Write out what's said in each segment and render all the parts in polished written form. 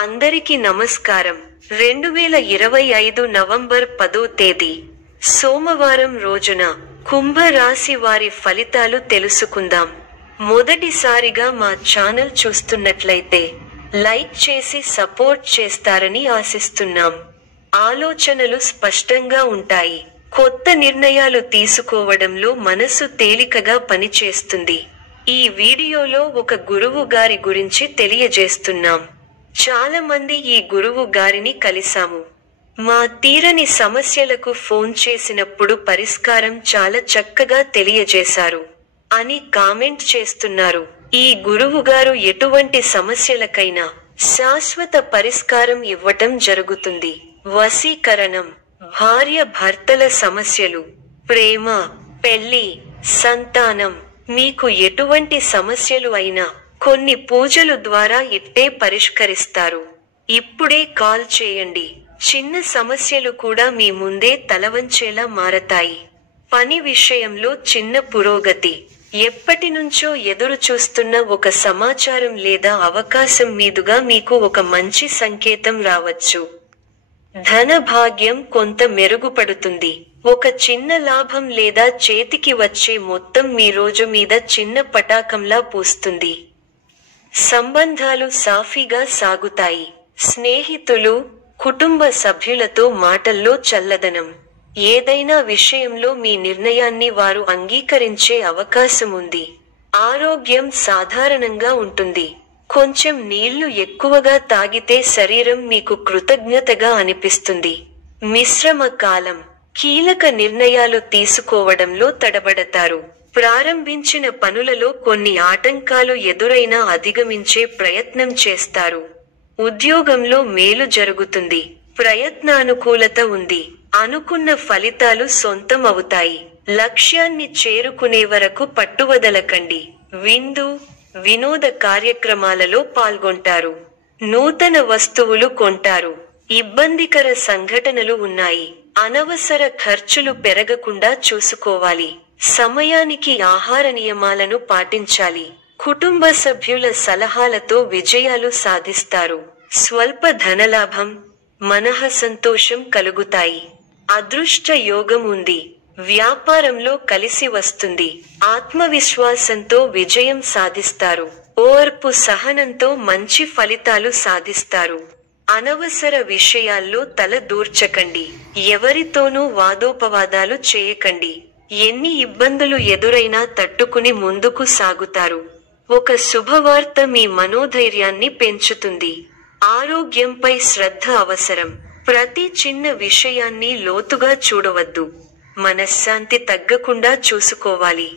అందరికీ నమస్కారం. 2025 నవంబర్ 10వ తేదీ సోమవారం రోజున కుంభ రాశి వారి ఫలితాలు తెలుసుకుందాం. మొదటిసారిగా మా ఛానల్ చూస్తున్నట్లయితే లైక్ చేసి సపోర్ట్ చేస్తారని ఆశిస్తున్నాం. ఆలోచనలు స్పష్టంగా ఉంటాయి. కొత్త నిర్ణయాలు తీసుకోవడంలో మనసు తేలికగా పనిచేస్తుంది. ఈ వీడియోలో ఒక గురువు గారి గురించి తెలియజేస్తున్నాం. చాలా మంది ఈ గురువు గారిని కలిసాము. మా తీరని సమస్యలకు ఫోన్ చేసినప్పుడు పరిష్కారం చాలా చక్కగా తెలియజేశారు అని కామెంట్ చేస్తున్నారు. ఈ గురువు గారు ఎటువంటి సమస్యలకైనా శాశ్వత పరిష్కారం ఇవ్వటం జరుగుతుంది. వశీకరణం, భార్య భర్తల సమస్యలు, ప్రేమ, పెళ్లి, సంతానం, మీకు ఎటువంటి సమస్యలు అయినా కొన్ని పూజలు ద్వారా ఇట్టే పరిష్కరిస్తారు. ఇప్పుడే కాల్ చేయండి. చిన్న సమస్యలు కూడా మీ ముందే తలవంచేలా మారతాయి. పని విషయంలో చిన్న పురోగతి, ఎప్పటినుంచో ఎదురు చూస్తున్న ఒక సమాచారం లేదా అవకాశం మీదుగా మీకు ఒక మంచి సంకేతం రావచ్చు. ధన భాగ్యం కొంత మెరుగుపడుతుంది. ఒక చిన్న లాభం లేదా చేతికి వచ్చే మొత్తం మీ రోజు మీద చిన్న పటాకంలా పూస్తుంది. సంబంధాలు సాఫీగా సాగుతాయి. స్నేహితులు, కుటుంబ సభ్యులతో మాటల్లో చల్లదనం. ఏదైనా విషయంలో మీ నిర్ణయాన్ని వారు అంగీకరించే అవకాశం ఉంది. ఆరోగ్యం సాధారణంగా ఉంటుంది. కొంచెం నీళ్లు ఎక్కువగా తాగితే శరీరం మీకు కృతజ్ఞతగా అనిపిస్తుంది. మిశ్రమ కాలం, కీలక నిర్ణయాలు తీసుకోవడంలో తడబడతారు. ప్రారంభించిన పనులలో కొన్ని ఆటంకాలు ఎదురైనా అధిగమించే ప్రయత్నం చేస్తారు. ఉద్యోగంలో మేలు జరుగుతుంది. ప్రయత్నానుకూలత ఉంది. అనుకున్న ఫలితాలు సొంతం అవుతాయి. లక్ష్యాన్ని చేరుకునే వరకు పట్టువదలకండి. విందు, వినోద కార్యక్రమాలలో పాల్గొంటారు. నూతన వస్తువులు కొంటారు. ఇబ్బందికర సంఘటనలు ఉన్నాయి. అనవసర ఖర్చులు పెరగకుండా చూసుకోవాలి. సమయానికి ఆహార నియమాలను పాటించాలి. కుటుంబ సభ్యుల సలహాలతో విజయాలు సాధిస్తారు. స్వల్ప ధనలాభం, మనః సంతోషం కలుగుతాయి. అదృష్ట యోగం ఉంది. వ్యాపారంలో కలిసి వస్తుంది. ఆత్మవిశ్వాసంతో విజయం సాధిస్తారు. ఓర్పు సహనంతో మంచి ఫలితాలు సాధిస్తారు. అనవసర విషయాల్లో తల దూర్చకండి. ఎవరితోనూ వాదోపవాదాలు చేయకండి. ఎన్ని ఇబ్బందులు ఎదురైనా తట్టుకుని ముందుకు సాగుతారు. ఒక శుభవార్త మీ మనోధైర్యాన్ని పెంచుతుంది. ఆరోగ్యంపై శ్రద్ధ అవసరం. ప్రతి చిన్న విషయాన్ని లోతుగా చూడవద్దు. మనశ్శాంతి తగ్గకుండా చూసుకోవాలి.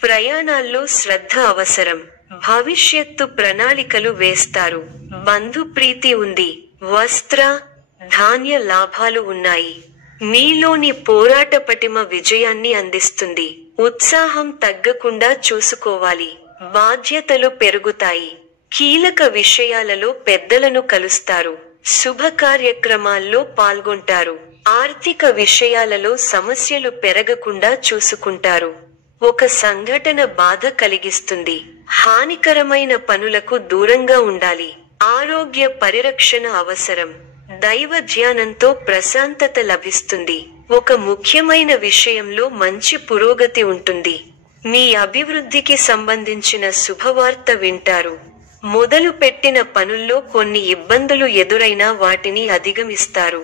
ప్రయాణాల్లో శ్రద్ధ అవసరం. భవిష్యత్తు ప్రణాళికలు వేస్తారు. బంధుప్రీతి ఉంది. వస్త్ర, ధాన్య లాభాలు ఉన్నాయి. మీలోని పోరాట పటిమ విజయాన్ని అందిస్తుంది. ఉత్సాహం తగ్గకుండా చూసుకోవాలి. బాధ్యతలు పెరుగుతాయి. కీలక విషయాలలో పెద్దలను కలుస్తారు. శుభ కార్యక్రమాల్లో పాల్గొంటారు. ఆర్థిక విషయాలలో సమస్యలు పెరగకుండా చూసుకుంటారు. ఒక సంఘటన బాధ కలిగిస్తుంది. హానికరమైన పనులకు దూరంగా ఉండాలి. ఆరోగ్య పరిరక్షణ అవసరం. దైవ ధ్యానంతో ప్రశాంతత లభిస్తుంది. ఒక ముఖ్యమైన విషయంలో మంచి పురోగతి ఉంటుంది. మీ అభివృద్ధికి సంబంధించిన శుభవార్త వింటారు. మొదలు పెట్టిన పనుల్లో కొన్ని ఇబ్బందులు ఎదురైనా వాటిని అధిగమిస్తారు.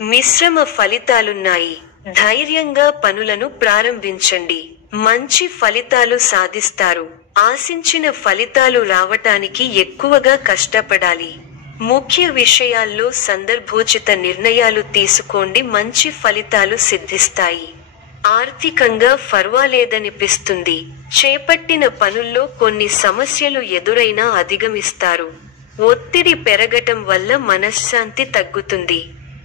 మిశ్రమ ఫలితాలున్నాయి. ధైర్యంగా పనులను ప్రారంభించండి. మంచి ఫలితాలు సాధిస్తారు. ఆశించిన ఫలితాలు రావటానికి ఎక్కువగా కష్టపడాలి. ముఖ్య విషయాల్లో సందర్భోచిత నిర్ణయాలు తీసుకోండి. మంచి ఫలితాలు సిద్ధిస్తాయి. ఆర్థికంగా ఫర్వాలేదనిపిస్తుంది. చేపట్టిన పనుల్లో కొన్ని సమస్యలు ఎదురైనా అధిగమిస్తారు. ఒత్తిడి పెరగటం వల్ల మనశ్శాంతి తగ్గుతుంది.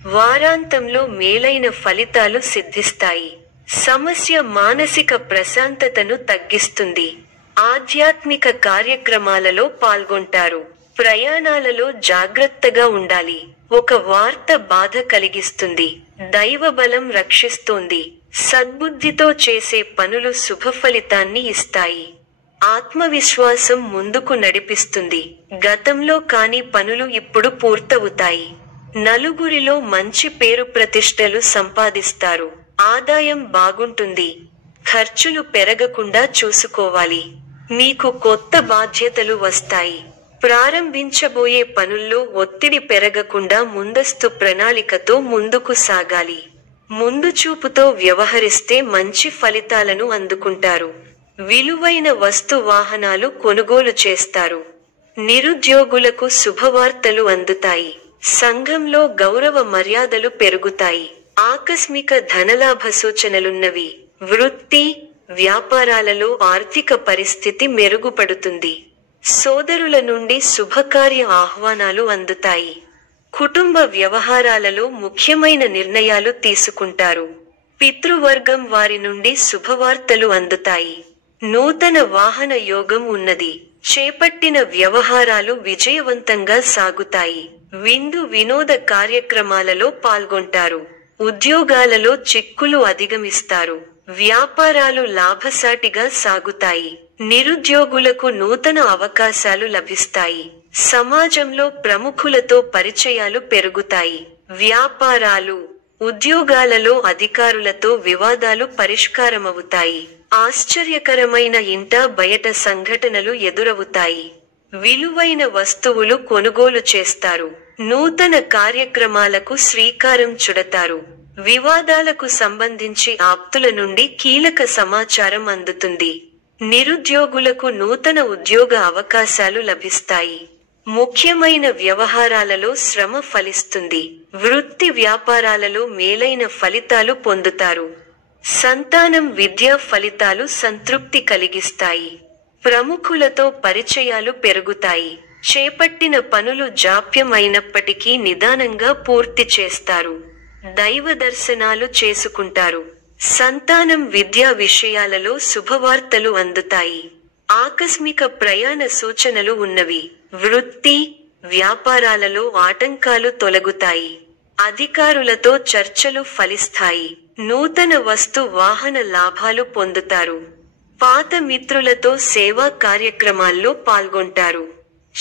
వారాంతంలో మేలైన ఫలితాలు సిద్ధిస్తాయి. సమస్య మానసిక ప్రశాంతతను తగ్గిస్తుంది. ఆధ్యాత్మిక కార్యక్రమాలలో పాల్గొంటారు. ప్రయాణాలలో జాగ్రత్తగా ఉండాలి. ఒక వార్త బాధ కలిగిస్తుంది. దైవబలం రక్షిస్తోంది. సద్బుద్ధితో చేసే పనులు శుభఫలితాన్ని ఇస్తాయి. ఆత్మవిశ్వాసం ముందుకు నడిపిస్తుంది. గతంలో కాని పనులు ఇప్పుడు పూర్తవుతాయి. నలుగురిలో మంచి పేరు ప్రతిష్టలు సంపాదిస్తారు. ఆదాయం బాగుంటుంది. ఖర్చులు పెరగకుండా చూసుకోవాలి. మీకు కొత్త బాధ్యతలు వస్తాయి. ప్రారంభించబోయే పనుల్లో ఒత్తిడి పెరగకుండా ముందస్తు ప్రణాళికతో ముందుకు సాగాలి. ముందు చూపుతో వ్యవహరిస్తే మంచి ఫలితాలను అందుకుంటారు. విలువైన వస్తు వాహనాలు కొనుగోలు చేస్తారు. నిరుద్యోగులకు శుభవార్తలు అందుతాయి. సంఘంలో గౌరవ మర్యాదలు పెరుగుతాయి. ఆకస్మిక ధనలాభ సూచనలున్నవి. వృత్తి, వ్యాపారాలలో ఆర్థిక పరిస్థితి మెరుగుపడుతుంది. సోదరుల నుండి శుభకార్య ఆహ్వానాలు అందుతాయి. కుటుంబ వ్యవహారాలలో ముఖ్యమైన నిర్ణయాలు తీసుకుంటారు. పితృవర్గం వారి నుండి శుభవార్తలు అందుతాయి. నూతన వాహన యోగం ఉన్నది. చేపట్టిన వ్యవహారాలు విజయవంతంగా సాగుతాయి. విందు వినోద కార్యక్రమాలలో పాల్గొంటారు. ఉద్యోగాలలో చిక్కులు అధిగమిస్తారు. వ్యాపారాలు లాభసాటిగా సాగుతాయి. నిరుద్యోగులకు నూతన అవకాశాలు లభిస్తాయి. సమాజంలో ప్రముఖులతో పరిచయాలు పెరుగుతాయి. వ్యాపారాలు, ఉద్యోగాలలో అధికారులతో వివాదాలు పరిష్కారమవుతాయి. ఆశ్చర్యకరమైన ఇంట బయట సంఘటనలు ఎదురవుతాయి. విలువైన వస్తువులు కొనుగోలు చేస్తారు. నూతన కార్యక్రమాలకు శ్రీకారం చుడతారు. వివాదాలకు సంబంధించి ఆప్తుల నుండి కీలక సమాచారం అందుతుంది. నిరుద్యోగులకు నూతన ఉద్యోగ అవకాశాలు లభిస్తాయి. ముఖ్యమైన వ్యవహారాలలో శ్రమ ఫలిస్తుంది. వృత్తి వ్యాపారాలలో మేలైన ఫలితాలు పొందుతారు. సంతానం విద్యా ఫలితాలు సంతృప్తి కలిగిస్తాయి. ప్రముఖులతో పరిచయాలు పెరుగుతాయి. చేపట్టిన పనులు జాప్యం అయినప్పటికీ నిదానంగా పూర్తి చేస్తారు. దైవ దర్శనాలు చేసుకుంటారు. సంతానం విద్యా విషయాలలో శుభవార్తలు అందుతాయి. ఆకస్మిక ప్రయాణ సూచనలు ఉన్నవి. వృత్తి, వ్యాపారాలలో ఆటంకాలు తొలగుతాయి. అధికారులతో చర్చలు ఫలిస్తాయి. నూతన వస్తు వాహన లాభాలు పొందుతారు. పాత మిత్రులతో సేవా కార్యక్రమాల్లో పాల్గొంటారు.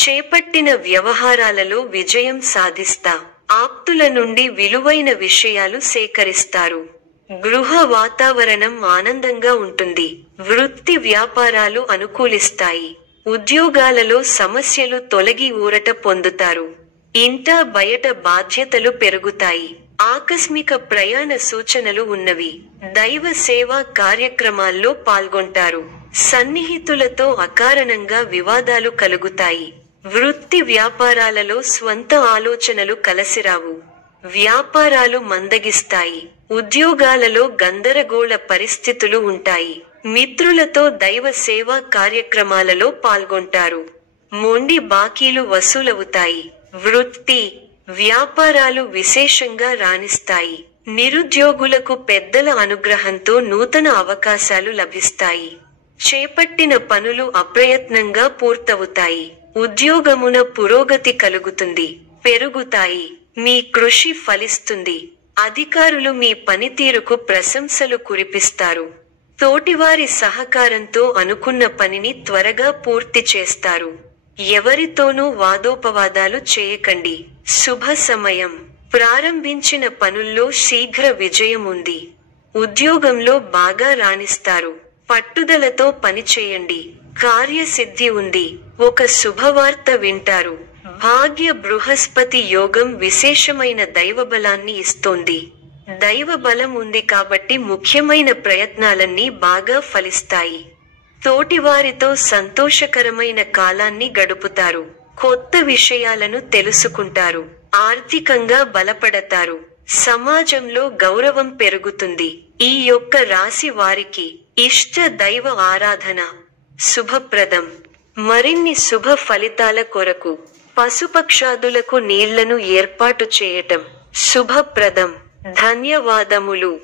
చేపట్టిన వ్యవహారాలలో విజయం సాధిస్తా. ఆప్తుల నుండి విలువైన విషయాలు సేకరిస్తారు. గృహ వాతావరణం ఆనందంగా ఉంటుంది. వృత్తి వ్యాపారాలు అనుకూలిస్తాయి. ఉద్యోగాలలో సమస్యలు తొలగి ఊరట పొందుతారు. ఇంట బయట బాధ్యతలు పెరుగుతాయి. ఆకస్మిక ప్రయాణ సూచనలు ఉన్నవి. దైవ సేవా కార్యక్రమాల్లో పాల్గొంటారు. సన్నిహితులతో అకారణంగా వివాదాలు కలుగుతాయి. వృత్తి వ్యాపారాలలో స్వంత ఆలోచనలు కలసిరావు. వ్యాపారాలు మందగిస్తాయి. ఉద్యోగాలలో గందరగోళ పరిస్థితులు ఉంటాయి. మిత్రులతో దైవ సేవా కార్యక్రమాలలో పాల్గొంటారు. మొండి బాకీలు వసూలవుతాయి. వృత్తి, వ్యాపారాలు విశేషంగా రాణిస్తాయి. నిరుద్యోగులకు పెద్దల అనుగ్రహంతో నూతన అవకాశాలు లభిస్తాయి. చేపట్టిన పనులు అప్రయత్నంగా పూర్తవుతాయి. ఉద్యోగమున పురోగతి కలుగుతుంది. పెరుగుతాయి. మీ కృషి ఫలిస్తుంది. అధికారులు మీ పనితీరుకు ప్రశంసలు కురిపిస్తారు. తోటివారి సహకారంతో అనుకున్న పనిని త్వరగా పూర్తి చేస్తారు. ఎవరితోనూ వాదోపవాదాలు చేయకండి. శుభ సమయం. ప్రారంభించిన పనుల్లో శీఘ్ర విజయం ఉంది. ఉద్యోగంలో బాగా రాణిస్తారు. పట్టుదలతో పనిచేయండి. కార్యసిద్ధి ఉంది. ఒక శుభవార్త వింటారు. భాగ్య బృహస్పతి యోగం విశేషమైన దైవబలాన్ని ఇస్తోంది. దైవ బలం ఉంది కాబట్టి ముఖ్యమైన ప్రయత్నాలన్నీ బాగా ఫలిస్తాయి. తోటివారితో సంతోషకరమైన కాలాన్ని గడుపుతారు. కొత్త విషయాలను తెలుసుకుంటారు. ఆర్థికంగా బలపడతారు. సమాజంలో గౌరవం పెరుగుతుంది. ఈ యొక్క రాశి వారికి ఇష్ట దైవ ఆరాధన శుభప్రదం. మరిన్ని శుభ ఫలితాల కొరకు పశుపక్షాదులకు నీళ్లను ఏర్పాటు చేయటం శుభప్రదం. ధన్యవాదములు.